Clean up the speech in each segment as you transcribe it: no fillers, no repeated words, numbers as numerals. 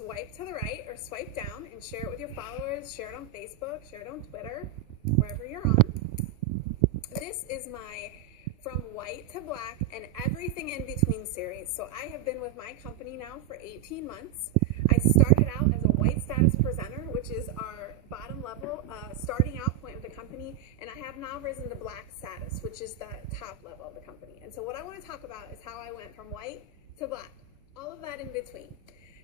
swipe to the right or swipe down and share it with your followers, share it on Facebook, share it on Twitter, wherever you're on. This is my From White to Black and Everything in Between series. So I have been with my company now for 18 months. I started out as a white status presenter, which is our bottom level, starting out point of the company, and I have now risen to black status, which is the top level of the company. And so what I want to talk about is how I went from white to black, all of that in between.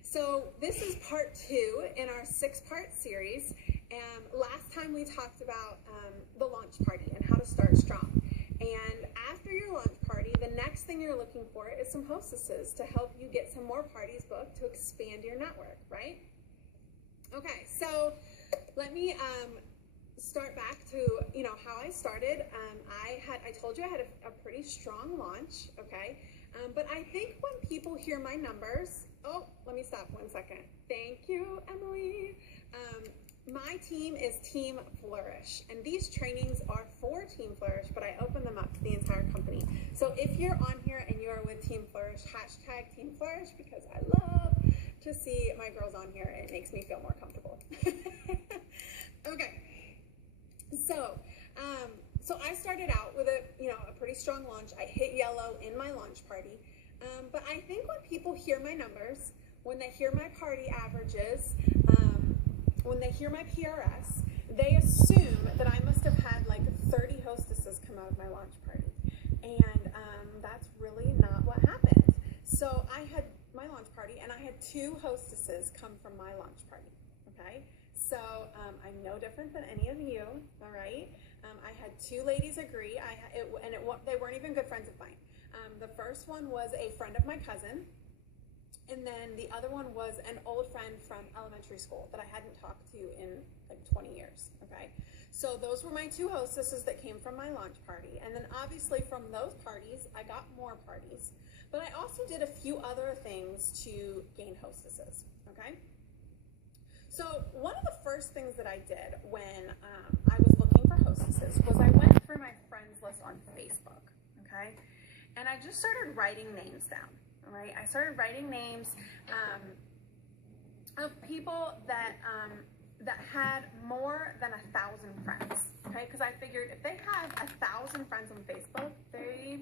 So this is part 2 in our 6-part series. Last time we talked about the launch party and how to start strong. And after your launch party, the next thing you're looking for is some hostesses to help you get some more parties booked to expand your network, right? Okay, so let me start back to how I started. I told you I had a pretty strong launch, okay? But I think when people hear my numbers, let me stop 1 second. Thank you, Emily. My team is Team Flourish, and these trainings are for Team Flourish, but I open them up to the entire company. So if you're on here and you're with Team Flourish, hashtag Team Flourish, because I love to see my girls on here. It makes me feel more comfortable. Okay, so I started out with a pretty strong launch. I hit yellow in my launch party, but I think when people hear my numbers, when they hear my party averages, when they hear my PRS, they assume that I must have had like 30 hostesses come out of my launch party. And that's really not what happened. So I had my launch party and I had 2 hostesses come from my launch party, okay? So I'm no different than any of you, all right? I had 2 ladies agree, they weren't even good friends of mine. The first one was a friend of my cousin, and then the other one was an old friend from elementary school that I hadn't talked to in like 20 years, okay? So those were my 2 hostesses that came from my launch party. And then obviously from those parties, I got more parties. But I also did a few other things to gain hostesses, okay? So one of the first things that I did when I was looking for hostesses was I went through my friends list on Facebook, okay? And I just started writing names down. All right, I started writing names of people that had more than 1,000 friends. Okay, because I figured if they have 1,000 friends on Facebook, they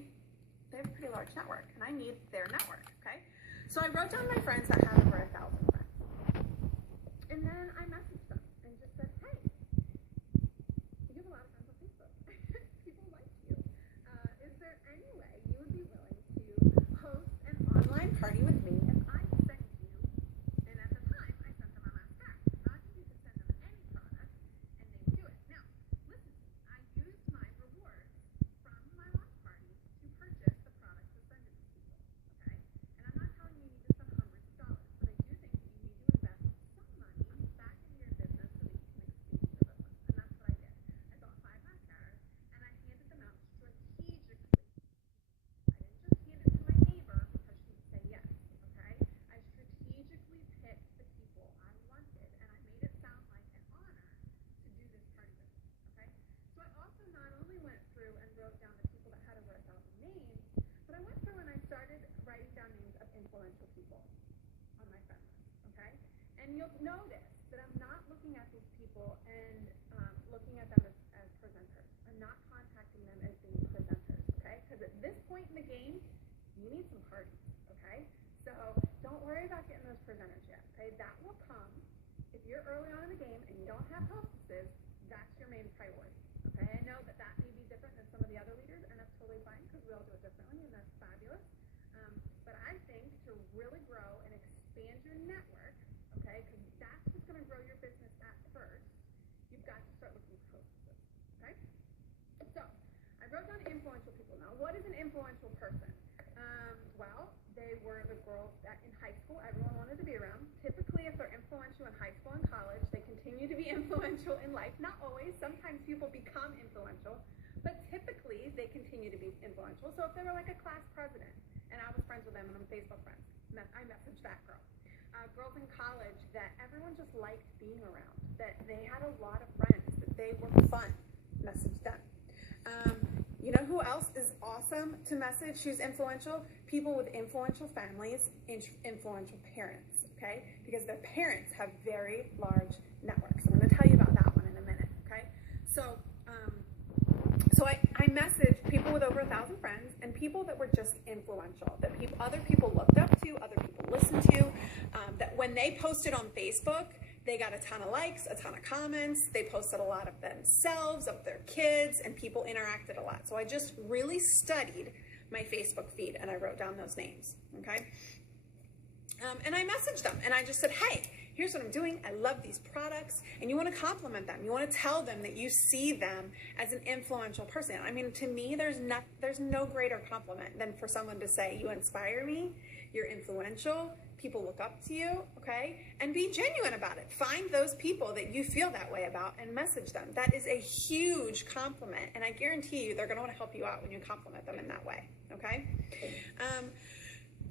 have a pretty large network, and I need their network. Okay, so I wrote down my friends that had over 1,000 friends, and then I messaged them and just said, "Hey, you have a lot of friends on Facebook. People like you. Is there any way you would be willing to host online party with me if I sent you," and at the time I sent them a mass pack. Not that you could send them any product and they would do it. Now, listen, I used my rewards from my launch party to purchase the products to send to these people, okay? And I'm not telling you need to spend hundreds of dollars, but I do think that you need to invest some money back into your business so that you can expand your business. And that's what I did. I bought 5 mascaras and I handed them out strategically. I didn't just hand it to my neighbor because she'd say yes, okay? I strategically picked the people I wanted, and I made it sound like an honor to do this party with me, okay? So I also not only went through and wrote down the people that had over 1,000 names, but I went through and I started writing down names of influential people on my friend list, okay? And you'll notice that I'm not looking at these people and looking at them as presenters. I'm not contacting them as being presenters, okay? Because at this point in the game, you need some parties, okay? So don't worry about getting those presenters yet, okay? That will come if you're early on in the game and you don't have hostesses. That's your main priority, okay? I know that may be different than some of the other leaders, and that's totally fine because we all do it differently, and that's fabulous. But I think to really grow and expand your network, okay, because that's what's going to grow your business at first, you've got to start looking for hostesses, okay? So I wrote down influential people. Now, what is an influential person? Well, they were the girls that in high school everyone wanted to be around. Typically, if they're influential in high school and college, they continue to be influential in life. Not always. Sometimes people become influential, but typically they continue to be influential. So if they were like a class president, and I was friends with them, and I'm Facebook friends, I messaged that girl. Girls in college that everyone just liked being around, that they had a lot of friends, that they were fun, message them. You know who else is awesome to message who's influential? People with influential families, influential parents. okay? Because their parents have very large networks. I'm going to tell you about that one in a minute, okay? So, I messaged people with over 1,000 friends and people that were just influential, that other people looked up to, other people listened to, that when they posted on Facebook, they got a ton of likes, a ton of comments. They posted a lot of themselves, of their kids, and people interacted a lot. So I just really studied my Facebook feed and I wrote down those names, okay? And I messaged them and I just said, hey, here's what I'm doing. I love these products. And you want to compliment them. You want to tell them that you see them as an influential person. I mean, to me, there's no greater compliment than for someone to say, you inspire me, you're influential, people look up to you, okay? And be genuine about it. Find those people that you feel that way about and message them. That is a huge compliment. And I guarantee you they're going to want to help you out when you compliment them in that way, okay?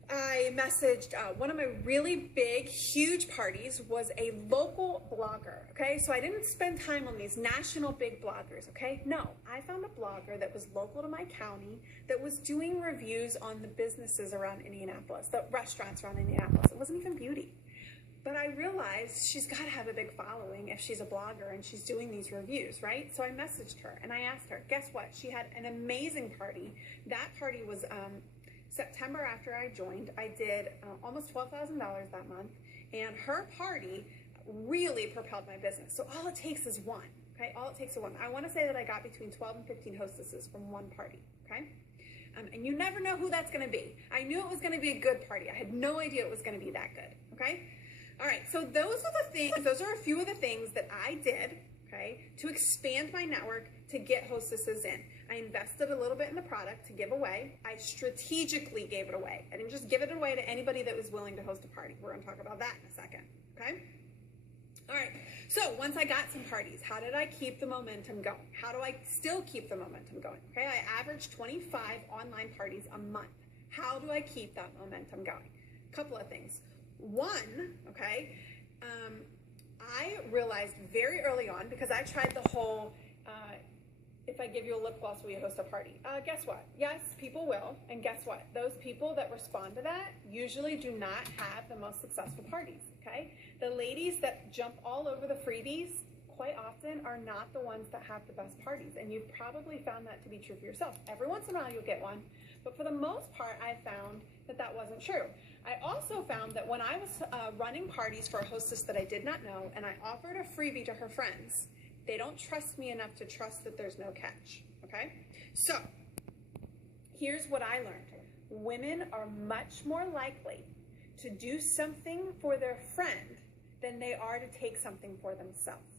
I messaged one of my really big, huge parties was a local blogger, okay? So I didn't spend time on these national big bloggers, okay? No, I found a blogger that was local to my county that was doing reviews on the businesses around Indianapolis, the restaurants around Indianapolis. It wasn't even beauty. But I realized she's got to have a big following if she's a blogger and she's doing these reviews, right? So I messaged her and I asked her, guess what? She had an amazing party. That party was September after I joined. I did almost $12,000 that month, and her party really propelled my business. So all it takes is one, okay? All it takes is one. I want to say that I got between 12 and 15 hostesses from one party, okay? And you never know who that's going to be. I knew it was going to be a good party. I had no idea it was going to be that good, okay? All right, so those are the things, those are a few of the things that I did, okay, to expand my network to get hostesses in. I invested a little bit in the product to give away. I strategically gave it away. I didn't just give it away to anybody that was willing to host a party. We're going to talk about that in a second, okay? All right, so once I got some parties, how did I keep the momentum going? How do I still keep the momentum going? Okay, I averaged 25 online parties a month. How do I keep that momentum going? A couple of things. One, okay, I realized very early on, because I tried the whole, if I give you a lip gloss, will you host a party? Guess what? Yes, people will. And guess what? Those people that respond to that usually do not have the most successful parties, okay? The ladies that jump all over the freebies quite often are not the ones that have the best parties. And you've probably found that to be true for yourself. Every once in a while you'll get one, but for the most part, I found that that wasn't true. I also found that when I was running parties for a hostess that I did not know, and I offered a freebie to her friends, they don't trust me enough to trust that there's no catch, okay? So, here's what I learned. Women are much more likely to do something for their friend than they are to take something for themselves.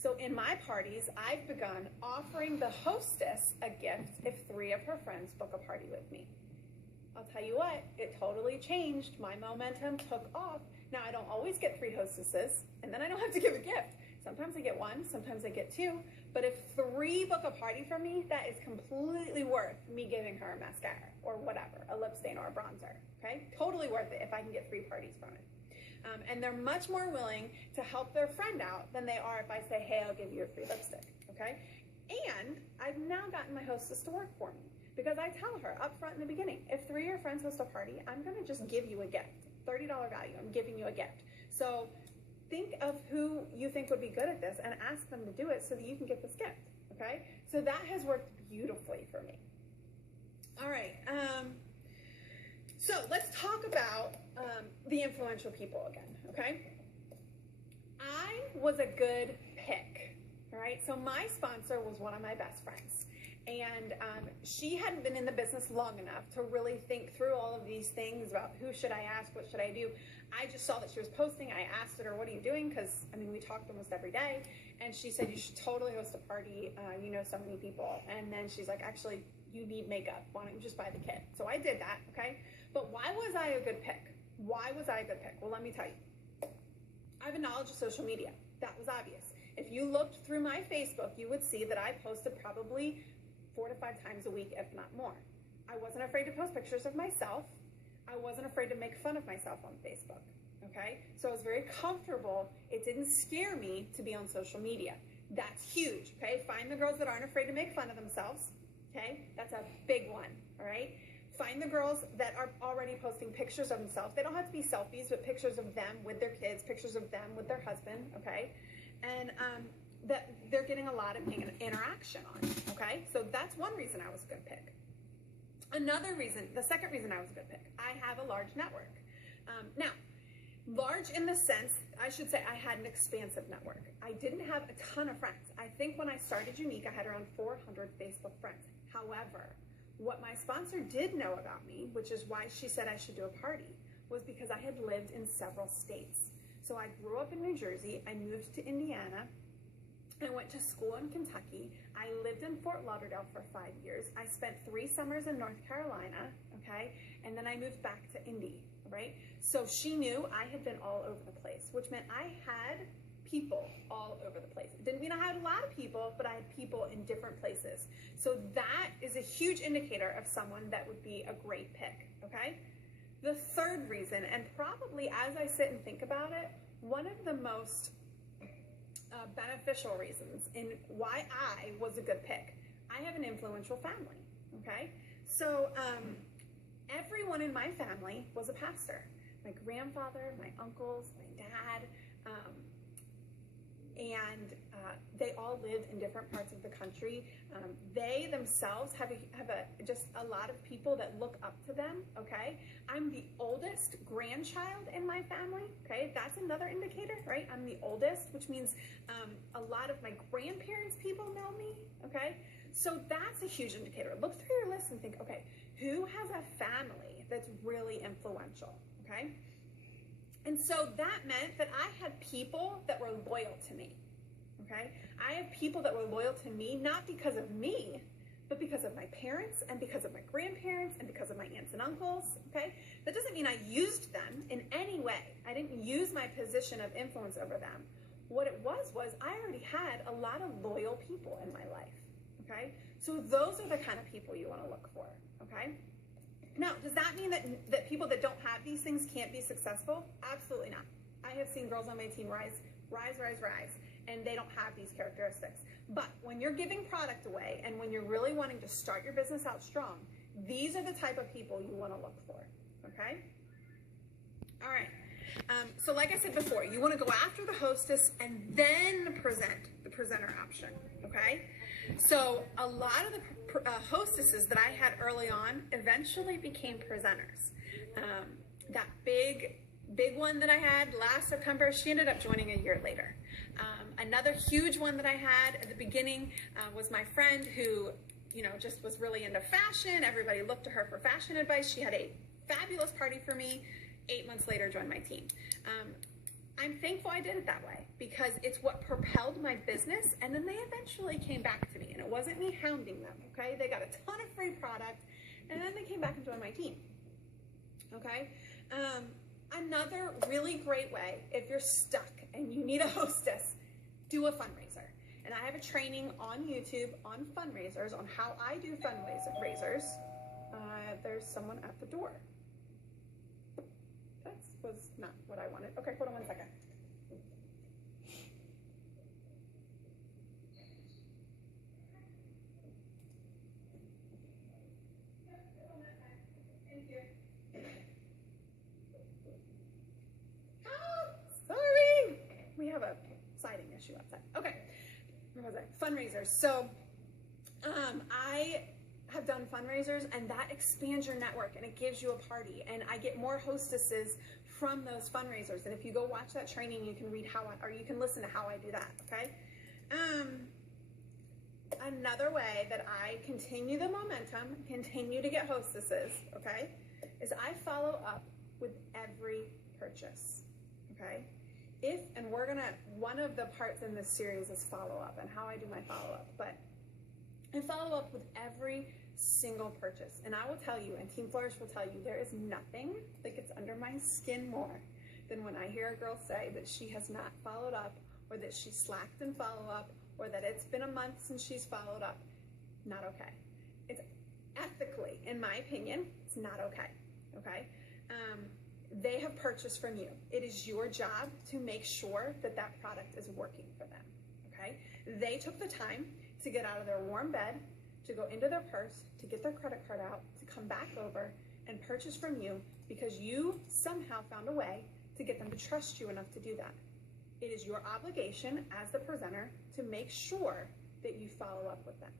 So in my parties, I've begun offering the hostess a gift if 3 of her friends book a party with me. I'll tell you what, it totally changed. My momentum took off. Now, I don't always get 3 hostesses, and then I don't have to give a gift. Sometimes I get 1, sometimes I get 2, but if 3 book a party from me, that is completely worth me giving her a mascara or whatever, a lip stain or a bronzer, okay? Totally worth it if I can get 3 parties from it. And they're much more willing to help their friend out than they are if I say, hey, I'll give you a free lipstick, okay? And I've now gotten my hostess to work for me because I tell her up front in the beginning, if 3 of your friends host a party, I'm gonna just give you a gift, $30 value, I'm giving you a gift. So think of who you think would be good at this and ask them to do it so that you can get this gift, okay? So that has worked beautifully for me. All right, so let's talk about the influential people again, okay? I was a good pick, all right? So my sponsor was one of my best friends, and she hadn't been in the business long enough to really think through all of these things about who should I ask, what should I do. I just saw that she was posting. I asked her, what are you doing? Because, I mean, we talked almost every day, and she said, you should totally host a party. You know so many people. And then she's like, actually, you need makeup. Why don't you just buy the kit? So I did that, okay? But why was I a good pick? Why was I a good pick? Well, let me tell you. I have a knowledge of social media. That was obvious. If you looked through my Facebook, you would see that I posted probably 4 to 5 times a week, if not more. I wasn't afraid to post pictures of myself. I wasn't afraid to make fun of myself on Facebook, okay? So I was very comfortable. It didn't scare me to be on social media. That's huge, okay? Find the girls that aren't afraid to make fun of themselves, okay? That's a big one, all right? find the girls that are already posting pictures of themselves. They don't have to be selfies, but pictures of them with their kids, pictures of them with their husband, okay? And that they're getting a lot of interaction on, okay? So that's one reason I was a good pick. Another reason, the second reason I was a good pick, I have a large network. Now, large in the sense, I should say I had an expansive network. I didn't have a ton of friends. I think when I started Younique, I had around 400 Facebook friends. However, what my sponsor did know about me, which is why she said I should do a party, was because I had lived in several states. So I grew up in New Jersey, I moved to Indiana, I went to school in Kentucky, I lived in Fort Lauderdale for 5 years, I spent 3 summers in North Carolina, okay, and then I moved back to Indy, right? So she knew I had been all over the place, which meant I had people all over the place. It didn't mean I had a lot of people, but I had people in different places. So that is a huge indicator of someone that would be a great pick, okay? The third reason, and probably as I sit and think about it, one of the most beneficial reasons in why I was a good pick, I have an influential family, okay? So everyone in my family was a pastor. My grandfather, my uncles, my dad, and they all lived in different parts of the country. They themselves have just a lot of people that look up to them, okay? I'm the oldest grandchild in my family, okay? That's another indicator, right? I'm the oldest, which means a lot of my grandparents' people know me, okay? So that's a huge indicator. Look through your list and think, okay, who has a family that's really influential, okay? And so that meant that I had people that were loyal to me, okay? I have people that were loyal to me, not because of me, but because of my parents and because of my grandparents and because of my aunts and uncles, okay? That doesn't mean I used them in any way. I didn't use my position of influence over them. What it was I already had a lot of loyal people in my life, okay? So those are the kind of people you want to look for, okay? Now, does that mean that people that don't have these things can't be successful? Absolutely not. I have seen girls on my team rise, and they don't have these characteristics. But when you're giving product away and when you're really wanting to start your business out strong, these are the type of people you want to look for, okay? All right. So like I said before, you want to go after the hostess and then present the presenter option, okay? So a lot of the hostesses that I had early on eventually became presenters. That big one that I had last September, she ended up joining a year later. Another huge one that I had at the beginning was my friend who, you know, just was really into fashion. Everybody looked to her for fashion advice. She had a fabulous party for me. 8 months later, joined my team. I'm thankful I did it that way because it's what propelled my business, and then they eventually came back to me, and it wasn't me hounding them, okay? They got a ton of free product, and then they came back and joined my team, okay? Another really great way, if you're stuck and you need a hostess, do a fundraiser. And I have a training on YouTube on fundraisers, on how I do fundraisers. There's someone at the door. That was not what I wanted. Okay, hold on 1 second. Thank you. Oh, sorry. We have a siding issue outside. Okay, where was I? Fundraisers. So I have done fundraisers, and that expands your network and it gives you a party, and I get more hostesses from those fundraisers. And if you go watch that training, you can read or you can listen to how I do that, okay? Another way that I continue the momentum, continue to get hostesses, okay, is I follow up with every purchase, okay? One of the parts in this series is follow up and how I do my follow up, but I follow up with every single purchase. And I will tell you, and Team Flourish will tell you, there is nothing that gets under my skin more than when I hear a girl say that she has not followed up, or that she slacked in follow up, or that it's been a month since she's followed up. Not okay. It's ethically, in my opinion, it's not okay, okay? They have purchased from you. It is your job to make sure that that product is working for them, okay? They took the time to get out of their warm bed, to go into their purse, to get their credit card out, to come back over and purchase from you because you somehow found a way to get them to trust you enough to do that. It is your obligation as the presenter to make sure that you follow up with them,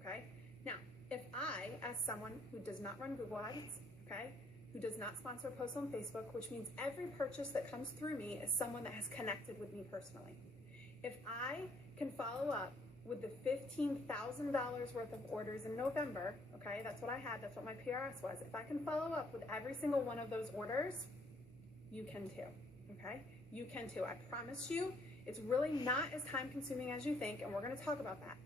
okay? Now, if I, as someone who does not run Google Ads, okay, who does not sponsor posts on Facebook, which means every purchase that comes through me is someone that has connected with me personally. If I can follow up with the $15,000 worth of orders in November, okay, that's what I had, that's what my PRS was. If I can follow up with every single one of those orders, you can too, okay? You can too. I promise you, it's really not as time consuming as you think, and we're gonna talk about that.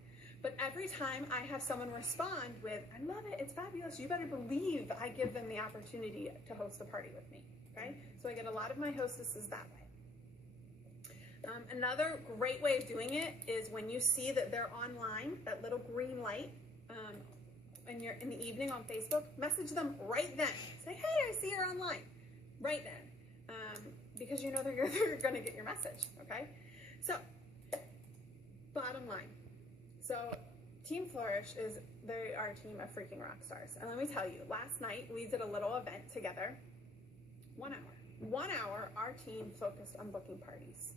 But every time I have someone respond with, I love it, it's fabulous, you better believe I give them the opportunity to host a party with me, okay? So I get a lot of my hostesses that way. Another great way of doing it is when you see that they're online, that little green light, and you're in the evening on Facebook, message them right then. Say, hey, I see you're online, right then, because you know they're gonna get your message, okay? So, bottom line. So, Team Flourish they are a team of freaking rock stars. And let me tell you, last night we did a little event together, 1 hour. 1 hour, our team focused on booking parties.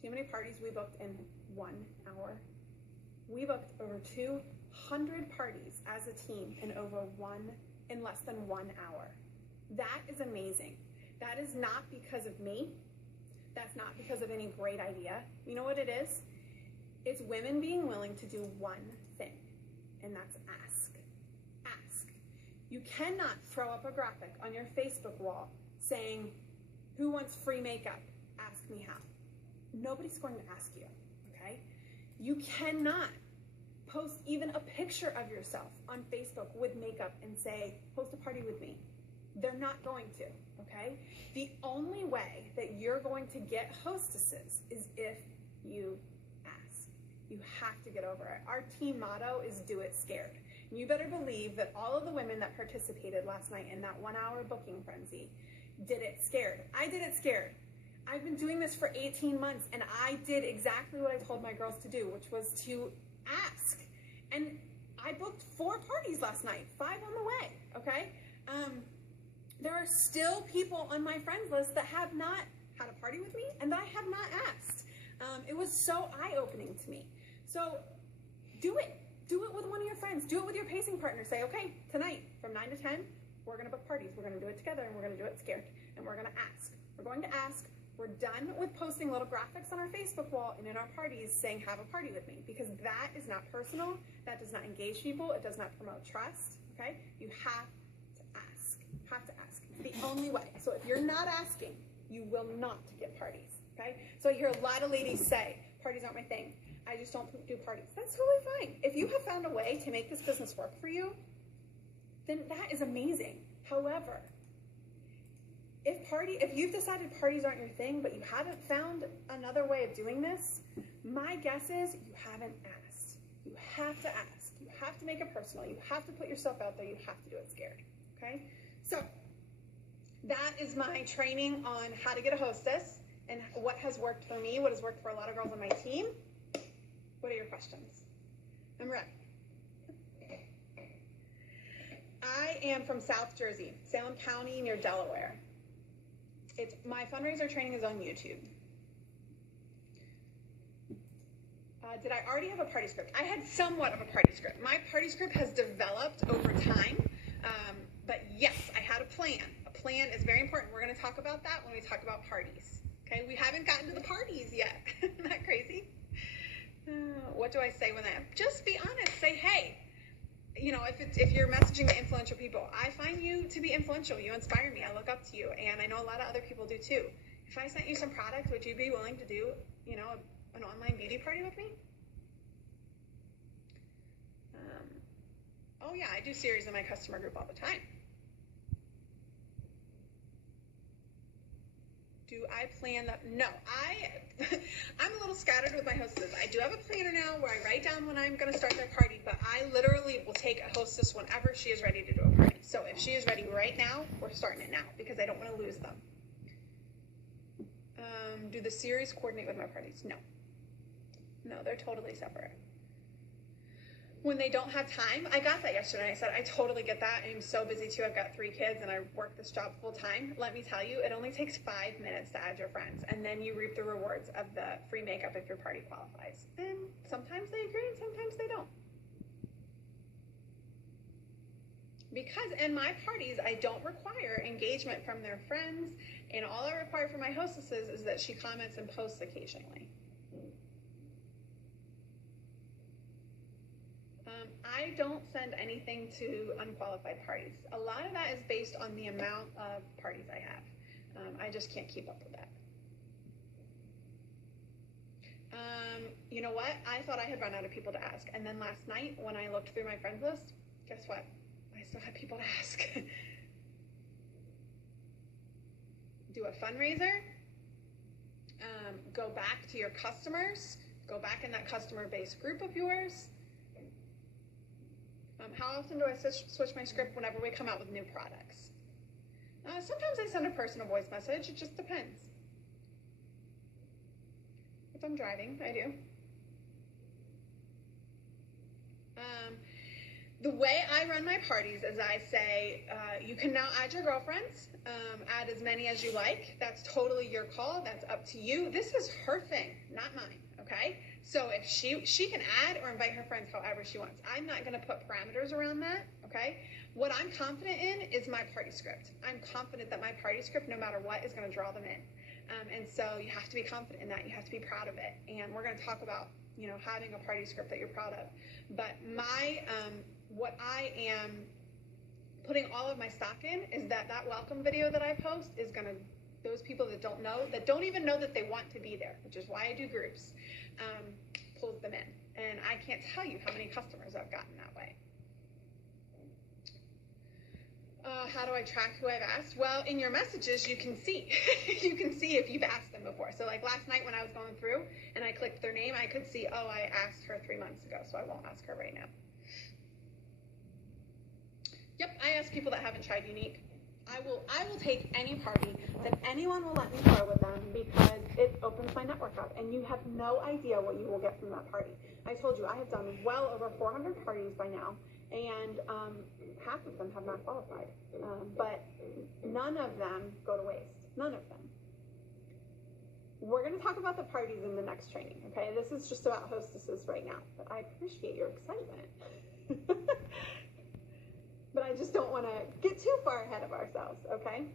Do you know how many parties we booked in 1 hour? We booked over 200 parties as a team in less than 1 hour. That is amazing. That is not because of me. That's not because of any great idea. You know what it is? It's women being willing to do one thing, and that's ask. Ask. You cannot throw up a graphic on your Facebook wall saying, who wants free makeup? Ask me how. Nobody's going to ask you, okay? You cannot post even a picture of yourself on Facebook with makeup and say, host a party with me. They're not going to, okay? The only way that you're going to get hostesses is if you ask. You have to get over it. Our team motto is do it scared. And you better believe that all of the women that participated last night in that 1 hour booking frenzy did it scared. I did it scared. I've been doing this for 18 months and I did exactly what I told my girls to do, which was to ask. And I booked 4 parties last night, 5 on the way, okay? There are still people on my friends list that have not had a party with me and I have not asked. It was so eye-opening to me. So do it. Do it with one of your friends. Do it with your pacing partner. Say, okay, tonight from 9 to 10, we're gonna book parties. We're gonna do it together and we're gonna do it scared. And we're gonna ask. We're going to ask. We're done with posting little graphics on our Facebook wall and in our parties saying, have a party with me, because that is not personal. That does not engage people. It does not promote trust, okay? You have to ask. Have to ask. It's the only way. So if you're not asking, you will not get parties, okay? So I hear a lot of ladies say, parties aren't my thing. I just don't do parties. That's totally fine. If you have found a way to make this business work for you, then that is amazing. However, if you've decided parties aren't your thing, but you haven't found another way of doing this, my guess is you haven't asked. You have to ask. You have to make it personal. You have to put yourself out there. You have to do it scared, okay? So that is my training on how to get a hostess and what has worked for me, what has worked for a lot of girls on my team. What are your questions? I'm ready. I am from South Jersey, Salem County near Delaware. My fundraiser training is on YouTube. Did I already have a party script? I had somewhat of a party script. My party script has developed over time, but yes, I had a plan. A plan is very important. We're going to talk about that when we talk about parties. Okay, we haven't gotten to the parties yet. Isn't that crazy? What do I say when just be honest. Say, hey, you know, if you're messaging the influential people, I find you to be influential. You inspire me. I look up to you, and I know a lot of other people do too. If I sent you some product, would you be willing to do, you know, an online beauty party with me? Oh yeah, I do series in my customer group all the time. Do I plan that? No, I'm a little scattered with my hostess. I do have a planner now where I write down when I'm going to start their party, but I literally will take a hostess whenever she is ready to do a party. So if she is ready right now, we're starting it now because I don't want to lose them. Do the series coordinate with my parties? No. No, they're totally separate. when they don't have time. I got that yesterday. I said, I totally get that. I'm so busy too. I've got 3 kids and I work this job full time. Let me tell you, it only takes 5 minutes to add your friends, and then you reap the rewards of the free makeup if your party qualifies. And sometimes they agree and sometimes they don't. Because in my parties, I don't require engagement from their friends, and all I require from my hostesses is that she comments and posts occasionally. I don't send anything to unqualified parties. A lot of that is based on the amount of parties I have. I just can't keep up with that. You know what? I thought I had run out of people to ask. And then last night when I looked through my friends list, guess what? I still had people to ask. Do a fundraiser. Go back to your customers. Go back in that customer-based group of yours. How often do I switch my script whenever we come out with new products? Sometimes I send a personal voice message. It just depends. If I'm driving, I do. The way I run my parties is I say, you can now add your girlfriends, add as many as you like. That's totally your call. That's up to you. This is her thing, not mine, okay? So if she can add or invite her friends however she wants. I'm not going to put parameters around that, okay? What I'm confident in is my party script. I'm confident that my party script, no matter what, is going to draw them in. And so you have to be confident in that. You have to be proud of it. And we're going to talk about, you know, having a party script that you're proud of. But my, what I am putting all of my stock in is that welcome video that I post is going to, those people that don't know, that don't even know that they want to be there, which is why I do groups, pulls them in. And I can't tell you how many customers I've gotten that way. How do I track who I've asked? Well, in your messages, you can see. You can see if you've asked them before. So like last night when I was going through and I clicked their name, I could see, oh, I asked her 3 months ago, so I won't ask her right now. Yep, I ask people that haven't tried Younique. I will take any party that anyone will let me throw with them because it opens my network up, and you have no idea what you will get from that party. I told you I have done well over 400 parties by now, and half of them have not qualified, but none of them go to waste. None of them. We're going to talk about the parties in the next training, okay? This is just about hostesses right now, but I appreciate your excitement. But I just don't want to get too far ahead of ourselves, okay?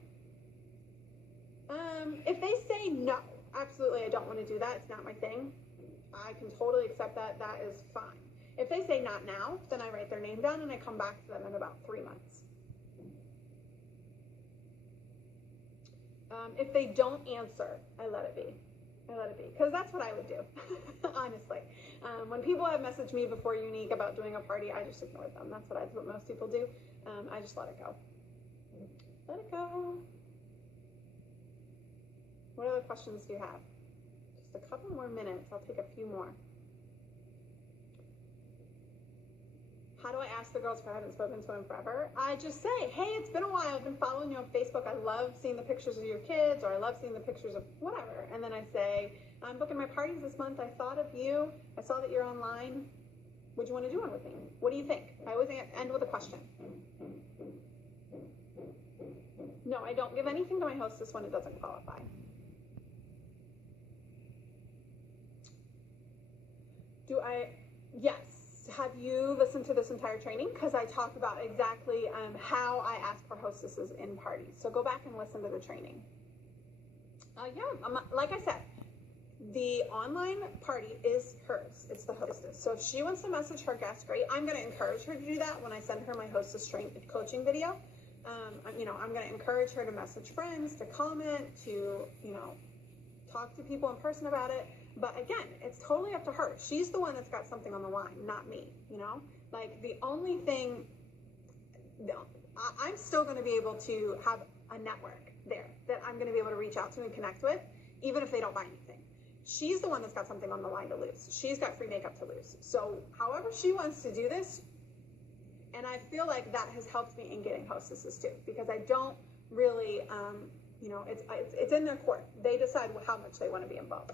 If they say no, absolutely, I don't want to do that. It's not my thing. I can totally accept that. That is fine. If they say not now, then I write their name down and I come back to them in about 3 months. If they don't answer, I let it be. I let it be, because that's what I would do, honestly. When people have messaged me before Younique about doing a party, I just ignore them. That's what most people do. I just let it go. Let it go. What other questions do you have? Just a couple more minutes. I'll take a few more. How do I ask the girls if I haven't spoken to them forever? I just say, hey, it's been a while. I've been following you on Facebook. I love seeing the pictures of your kids, or I love seeing the pictures of whatever. And then I say, I'm booking my parties this month. I thought of you. I saw that you're online. Would you want to do one with me? What do you think? I always end with a question. No, I don't give anything to my hostess when it doesn't qualify. Do I? Yes. Have you listened to this entire training? Because I talk about exactly how I ask for hostesses in parties. So go back and listen to the training. Like I said, the online party is hers. It's the hostess. So if she wants to message her guest, great. I'm going to encourage her to do that when I send her my hostess coaching video. I'm going to encourage her to message friends, to comment, to, talk to people in person about it. But again, it's totally up to her. She's the one that's got something on the line, not me, Like the only thing, I'm still going to be able to have a network there that I'm going to be able to reach out to and connect with, even if they don't buy anything. She's the one that's got something on the line to lose. She's got free makeup to lose. So however she wants to do this, and I feel like that has helped me in getting hostesses too, because I don't really, it's in their court. They decide how much they want to be involved.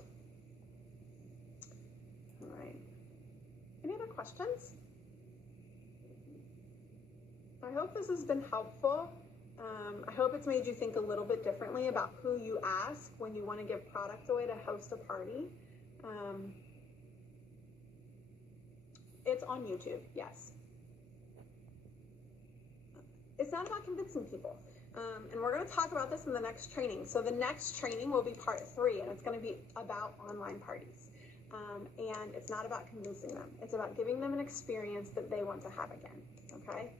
All right. Any other questions? I hope this has been helpful. I hope it's made you think a little bit differently about who you ask when you want to give product away to host a party. It's on YouTube, yes. It's not about convincing people. And we're going to talk about this in the next training. So the next training will be part 3, and it's going to be about online parties. And it's not about convincing them. It's about giving them an experience that they want to have again, okay?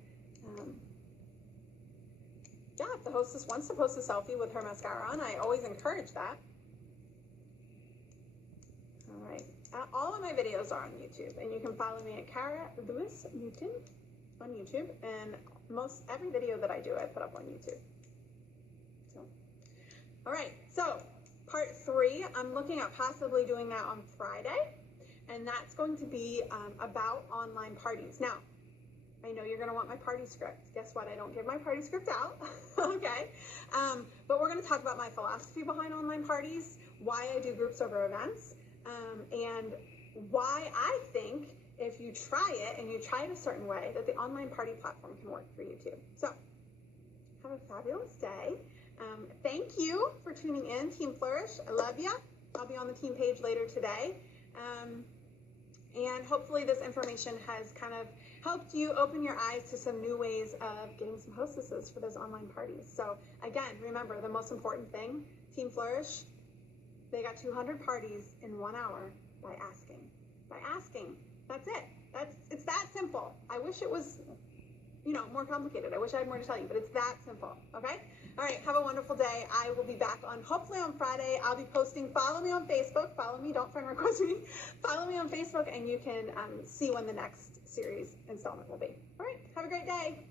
Yeah, if the hostess wants to post a selfie with her mascara on, I always encourage that. All right. All of my videos are on YouTube, and you can follow me at Cara Lewis Newton on YouTube, and every video that I do, I put up on YouTube. So, all right. So, part 3, I'm looking at possibly doing that on Friday, and that's going to be about online parties. Now, I know you're going to want my party script. Guess what? I don't give my party script out, okay? But we're going to talk about my philosophy behind online parties, why I do groups over events, and why I think if you try it and you try it a certain way, that the online party platform can work for you too. So, have a fabulous day. Thank you for tuning in, Team Flourish. I love you. I'll be on the team page later today. And hopefully this information has kind of helped you open your eyes to some new ways of getting some hostesses for those online parties. So again, remember the most important thing, Team Flourish, they got 200 parties in 1 hour by asking. By asking. That's it. It's that simple. I wish it was, more complicated. I wish I had more to tell you, but it's that simple. Okay? All right. Have a wonderful day. I will be back hopefully on Friday. I'll be posting. Follow me on Facebook. Follow me. Don't friend request me. Follow me on Facebook, and you can see when the next series installment will be. All right. Have a great day.